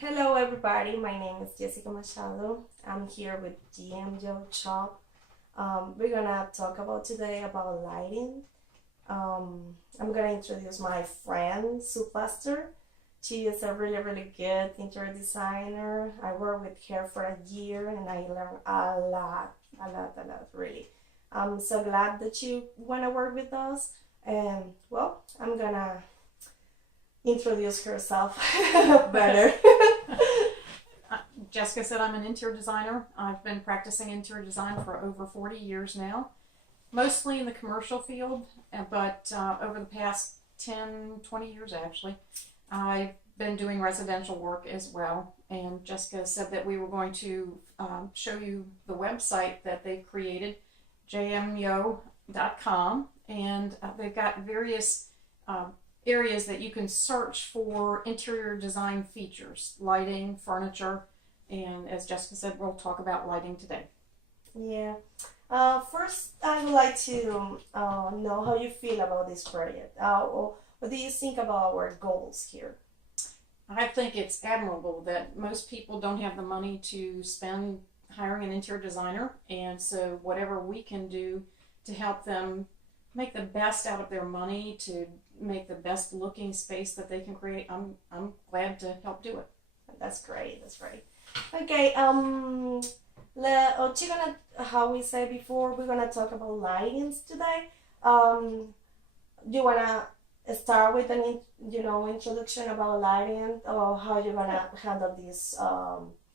Hello everybody, my name is Jessica Machado. I'm here with GM Joe Chop. We're gonna talk about today about lighting. I'm gonna introduce my friend Sue Foster. She is a really good interior designer. I worked with her for a year and I learned a lot really. I'm so glad that you wanna work with us. And well, I'm gonna introduce herself better. Jessica said I'm an interior designer. I've been practicing interior design for over 40 years now, mostly in the commercial field, but over the past 10, 20 years actually, I've been doing residential work as well. And Jessica said that we were going to show you the website that they've created, jmyo.com, and they've got various areas that you can search for interior design features, lighting, furniture, and as Jessica said, we'll talk about lighting today. Yeah. First, I would like to know how you feel about this project. Or what do you think about our goals here? I think it's admirable that most people don't have the money to spend hiring an interior designer, and so whatever we can do to help them make the best out of their money, to make the best looking space that they can create, I'm glad to help do it. That's great. That's great. Okay. You're gonna, how we said before, we're gonna talk about lightings today. You wanna start with introduction about lighting, or how you gonna handle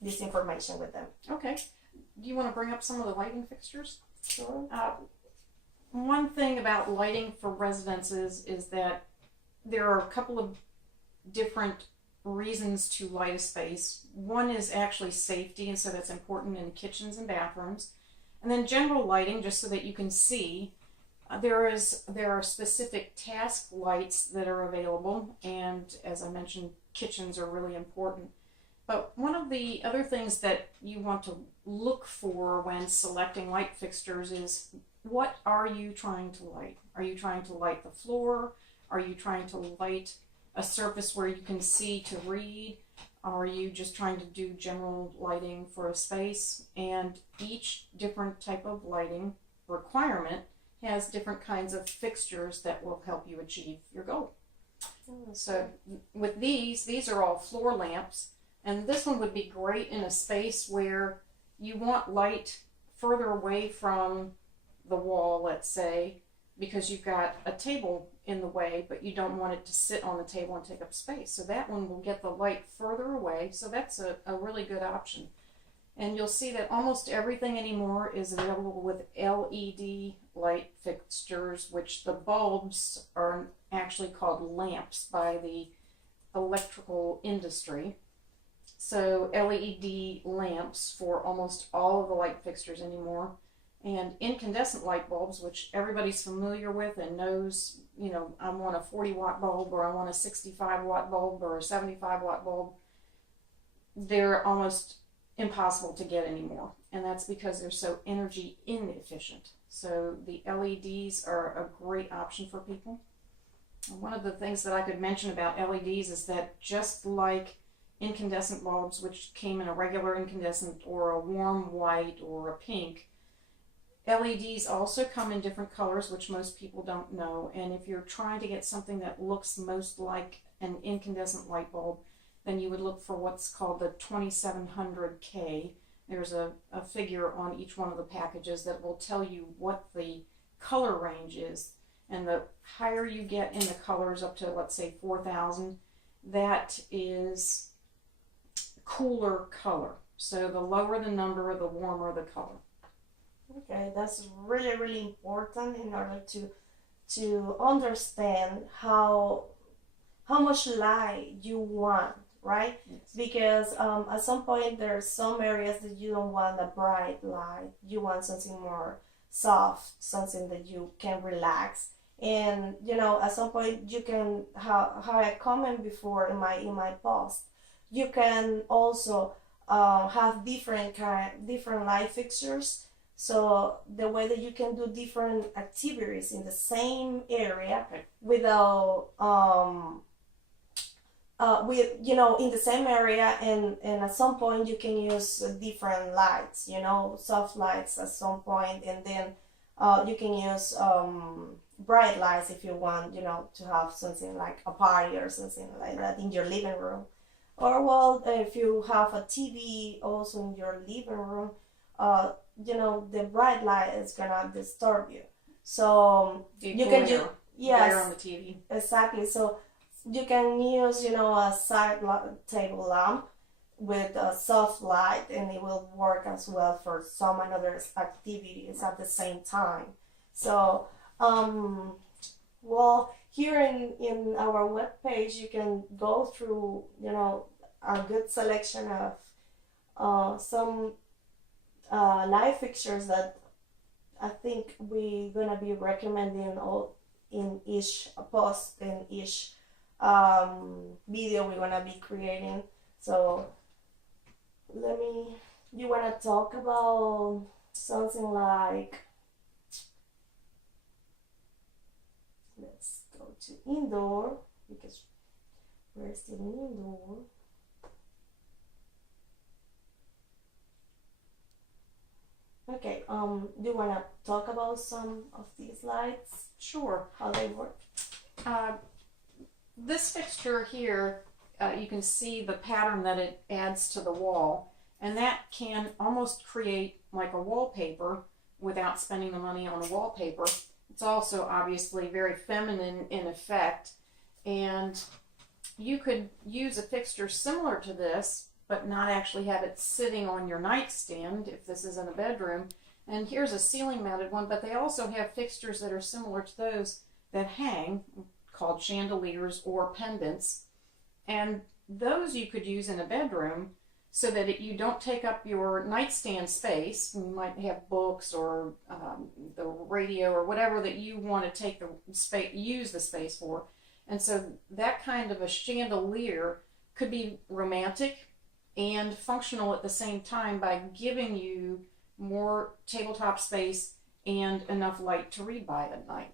this information with them? Okay. Do you want to bring up some of the lighting fixtures? Sure. One thing about lighting for residences is that there are a couple of different reasons to light a space. One is actually safety, and so that's important in kitchens and bathrooms. And then general lighting, just so that you can see. There are specific task lights that are available, and as I mentioned, kitchens are really important. But one of the other things that you want to look for when selecting light fixtures is, what are you trying to light? Are you trying to light the floor? Are you trying to light a surface where you can see to read? Are you just trying to do general lighting for a space? And each different type of lighting requirement has different kinds of fixtures that will help you achieve your goal. So with these are all floor lamps, and this one would be great in a space where you want light further away from the wall, let's say, because you've got a table in the way, but you don't want it to sit on the table and take up space. So that one will get the light further away, so that's a really good option. And you'll see that almost everything anymore is available with LED light fixtures, which the bulbs are actually called lamps by the electrical industry. So LED lamps for almost all of the light fixtures anymore. And incandescent light bulbs, which everybody's familiar with and knows, I want a 40-watt bulb, or I want a 65-watt bulb, or a 75-watt bulb. They're almost impossible to get anymore, and that's because they're so energy inefficient. So the LEDs are a great option for people. One of the things that I could mention about LEDs is that, just like incandescent bulbs, which came in a regular incandescent or a warm white or a pink, LEDs also come in different colors, which most people don't know. And if you're trying to get something that looks most like an incandescent light bulb, then you would look for what's called the 2700K. There's a figure on each one of the packages that will tell you what the color range is. And the higher you get in the colors, up to, let's say, 4,000, that is cooler color. So the lower the number, the warmer the color. Okay, that's really important in order to understand how much light you want, right? Yes. Because at some point there's some areas that you don't want a bright light. You want something more soft, something that you can relax. And at some point you can, how I comment before in my post, you can also have different light fixtures. So the way that you can do different activities in the same area without with, you know, in the same area, and at some point you can use different lights, you know, soft lights at some point, and then you can use bright lights if you want, you know, to have something like a party or something like that in your living room. Or well, if you have a TV also in your living room, you know, the bright light is gonna disturb you. So The you can just, glare, glare on yes, the TV. exactly. So you can use, you know, a table lamp with a soft light, and it will work as well for some another activities at the same time. So, um, well, here in our web page, you can go through, you know, a good selection of some light fixtures that I think we're gonna be recommending all in each post, in each video we're gonna be creating. So let me. You wanna talk about something like, let's go to indoor because we're still in indoor. Okay, do you wanna talk about some of these lights, Sure. how they work? Uh, this fixture here, you can see the pattern that it adds to the wall, and that can almost create like a wallpaper without spending the money on a wallpaper. It's also obviously very feminine in effect, and you could use a fixture similar to this but not actually have it sitting on your nightstand if this is in a bedroom. And here's a ceiling mounted one, but they also have fixtures that are similar to those that hang, called chandeliers or pendants. And those you could use in a bedroom so that you don't take up your nightstand space. You might have books or the radio or whatever that you want to take the space, use the space for. And so that kind of a chandelier could be romantic and functional at the same time by giving you more tabletop space and enough light to read by at night.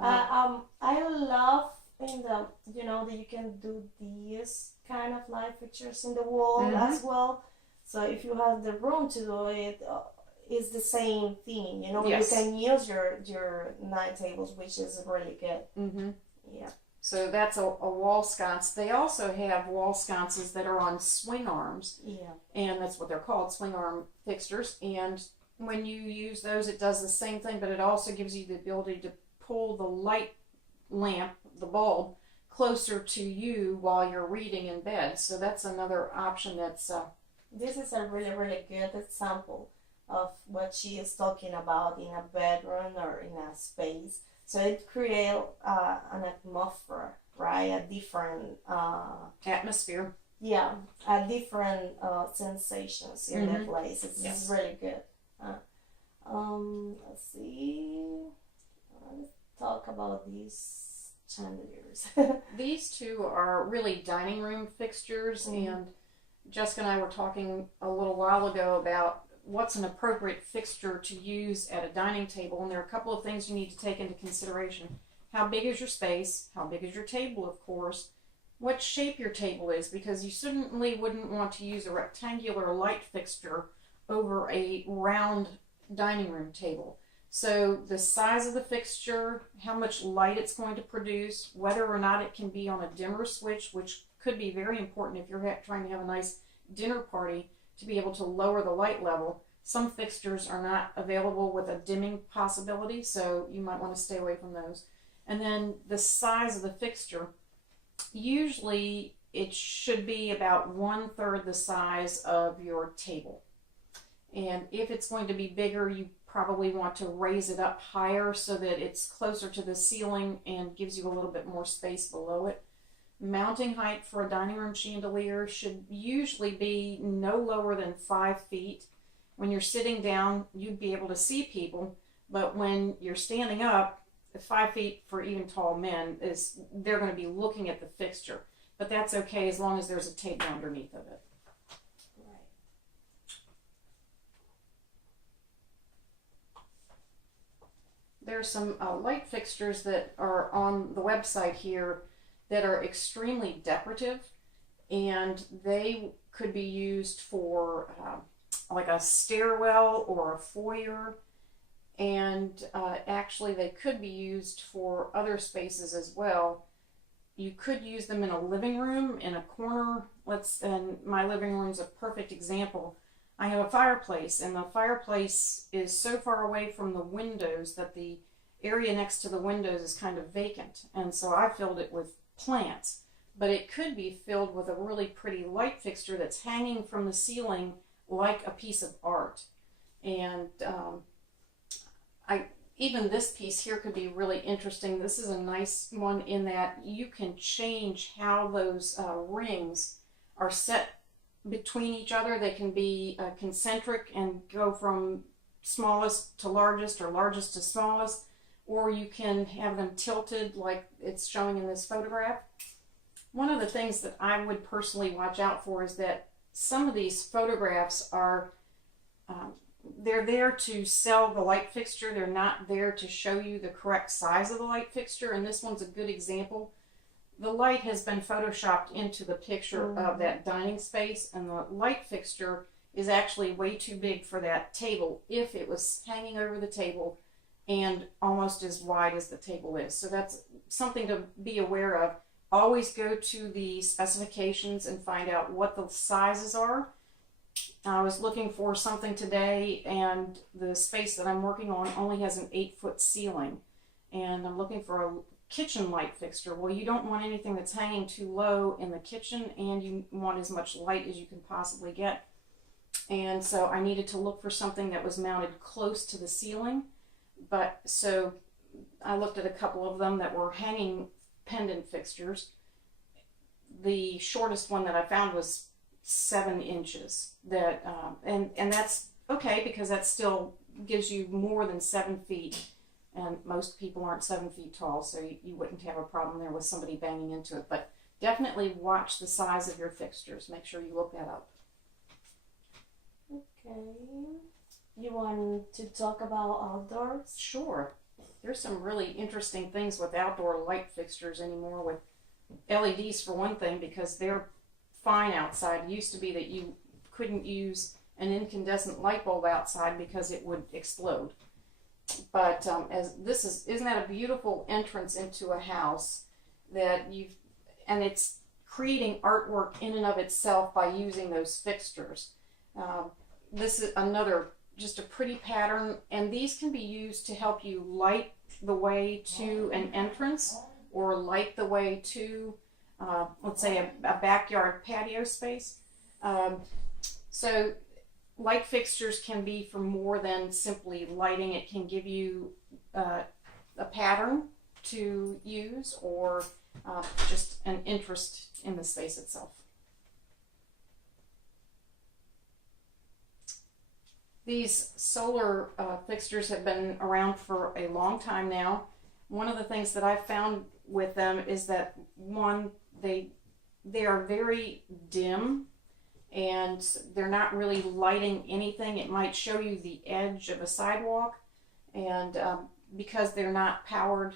I love in the, you know, that you can do these kind of light fixtures in the wall as well. So if you have the room to do it, it's the same thing. You know, Yes. You can use your night tables, which is really good. Yeah. So that's a wall sconce. They also have wall sconces that are on swing arms. Yeah. And that's what they're called, swing arm fixtures. And when you use those, it does the same thing, but it also gives you the ability to pull the light lamp, the bulb, closer to you while you're reading in bed. So that's another option that's... This is a really, really good example of what she is talking about in a bedroom or in a space. So it creates an atmosphere, right? A different atmosphere. Yeah, a different sensations in the place. It's really good. Let's see. Let's talk about these chandeliers. These two are really dining room fixtures, and Jessica and I were talking a little while ago about what's an appropriate fixture to use at a dining table, and there are a couple of things you need to take into consideration. How big is your space? How big is your table, of course? What shape your table is, because you certainly wouldn't want to use a rectangular light fixture over a round dining room table. So the size of the fixture, how much light it's going to produce, whether or not it can be on a dimmer switch, which could be very important if you're trying to have a nice dinner party, to be able to lower the light level. Some fixtures are not available with a dimming possibility, so you might want to stay away from those. And then the size of the fixture, usually it should be about 1/3 the size of your table. And if it's going to be bigger, you probably want to raise it up higher so that it's closer to the ceiling and gives you a little bit more space below it. Mounting height for a dining room chandelier should usually be no lower than 5 feet. When you're sitting down, you'd be able to see people, but when you're standing up, 5 feet for even tall men is, they're going to be looking at the fixture. But that's okay as long as there's a table underneath of it. Right. There's some light fixtures that are on the website here that are extremely decorative, and they could be used for like a stairwell or a foyer, and actually they could be used for other spaces as well. You could use them in a living room, in a corner. And my living room's a perfect example. I have a fireplace, and the fireplace is so far away from the windows that the area next to the windows is kind of vacant, and so I filled it with plants. But it could be filled with a really pretty light fixture that's hanging from the ceiling like a piece of art. And even this piece here could be really interesting. This is a nice one in that you can change how those rings are set between each other. They can be concentric and go from smallest to largest or largest to smallest, or you can have them tilted like it's showing in this photograph. One of the things that I would personally watch out for is that some of these photographs are they're there to sell the light fixture. They're not there to show you the correct size of the light fixture, and this one's a good example. The light has been photoshopped into the picture of that dining space, and the light fixture is actually way too big for that table if it was hanging over the table and almost as wide as the table is. So that's something to be aware of. Always go to the specifications and find out what the sizes are. I was looking for something today, and the space that I'm working on only has an 8-foot ceiling, and I'm looking for a kitchen light fixture. Well, you don't want anything that's hanging too low in the kitchen, and you want as much light as you can possibly get. And so I needed to look for something that was mounted close to the ceiling. But so I looked at a couple of them that were hanging pendant fixtures. The shortest one that I found was 7 inches. That and that's okay, because that still gives you more than 7 feet, and most people aren't 7 feet tall, so you wouldn't have a problem there with somebody banging into it. But definitely watch the size of your fixtures. Make sure you look that up. Okay. You want to talk about outdoors? Sure. There's some really interesting things with outdoor light fixtures anymore, with LEDs for one thing, because they're fine outside. It used to be that you couldn't use an incandescent light bulb outside because it would explode. But isn't that a beautiful entrance into a house that and it's creating artwork in and of itself by using those fixtures. This is another, just a pretty pattern, and these can be used to help you light the way to an entrance or light the way to let's say a backyard patio space. So light fixtures can be for more than simply lighting. It can give you a pattern to use, or just an interest in the space itself. These solar fixtures have been around for a long time now. One of the things that I've found with them is that, one, they are very dim, and they're not really lighting anything. It might show you the edge of a sidewalk, and because they're not powered,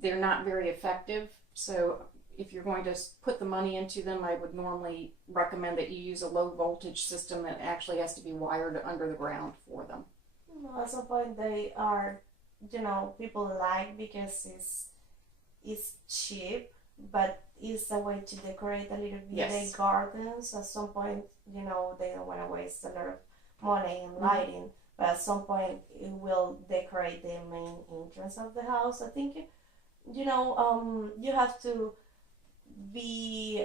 they're not very effective. So if you're going to put the money into them, I would normally recommend that you use a low voltage system that actually has to be wired under the ground for them. At some point they are, people like, because it's cheap, but it's a way to decorate a little bit their gardens. At some point, they don't want to waste a lot of money in lighting, but at some point it will decorate the main entrance of the house. I think, you have to be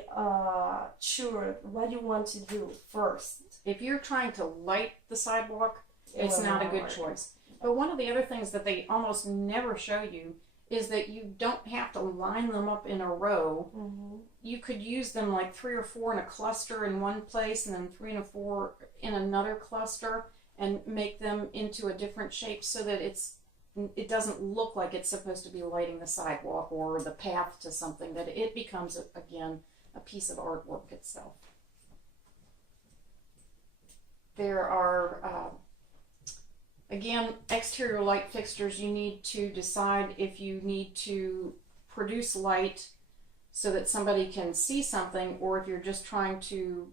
sure what you want to do first. If you're trying to light the sidewalk, it's not a good choice. But one of the other things that they almost never show you is that you don't have to line them up in a row. You could use them like 3 or 4 in a cluster in one place, and then 3 and 4 in another cluster, and make them into a different shape so that it doesn't look like it's supposed to be lighting the sidewalk or the path to something, that it becomes, again, a piece of artwork itself. There are, again, exterior light fixtures. You need to decide if you need to produce light so that somebody can see something, or if you're just trying to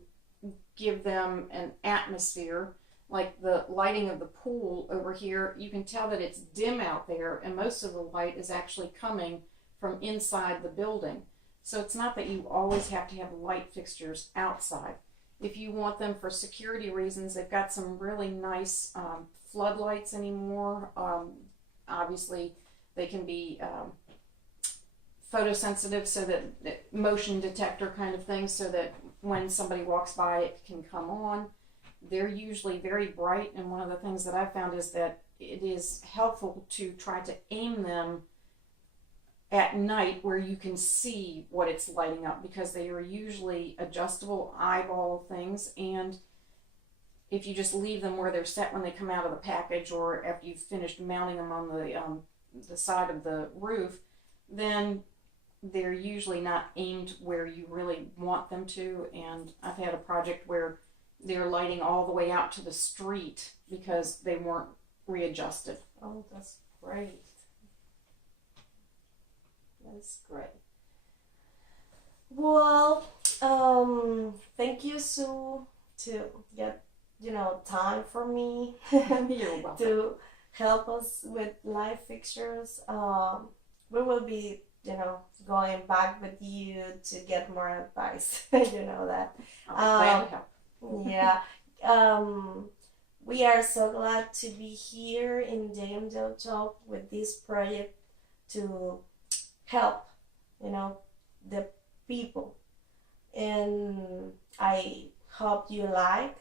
give them an atmosphere, like the lighting of the pool over here, you can tell that it's dim out there, and most of the light is actually coming from inside the building. So it's not that you always have to have light fixtures outside. If you want them for security reasons, they've got some really nice floodlights anymore. Obviously, they can be photosensitive, so that motion detector kind of thing, so that when somebody walks by, it can come on. They're usually very bright, and one of the things that I found is that it is helpful to try to aim them at night where you can see what it's lighting up, because they are usually adjustable eyeball things, and if you just leave them where they're set when they come out of the package, or after you've finished mounting them on the side of the roof, then they're usually not aimed where you really want them to. And I've had a project where they're lighting all the way out to the street because they weren't readjusted. Oh, that's great. That's great. Well, thank you, Sue, to get time for me You're welcome. to help us with light fixtures. We will be going back with you to get more advice. You know that. I'm glad to help. Yeah. We are so glad to be here in JMJ Talk with this project to help, the people. And I hope you like.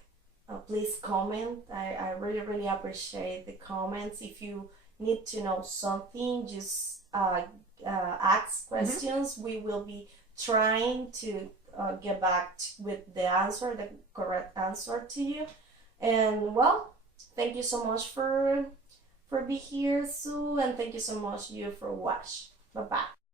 Please comment. I really, really appreciate the comments. If you need to know something, just ask questions. We will be trying to get back with the correct answer to you. And well, thank you so much for being here, Sue, and thank you so much you for watch. Bye bye.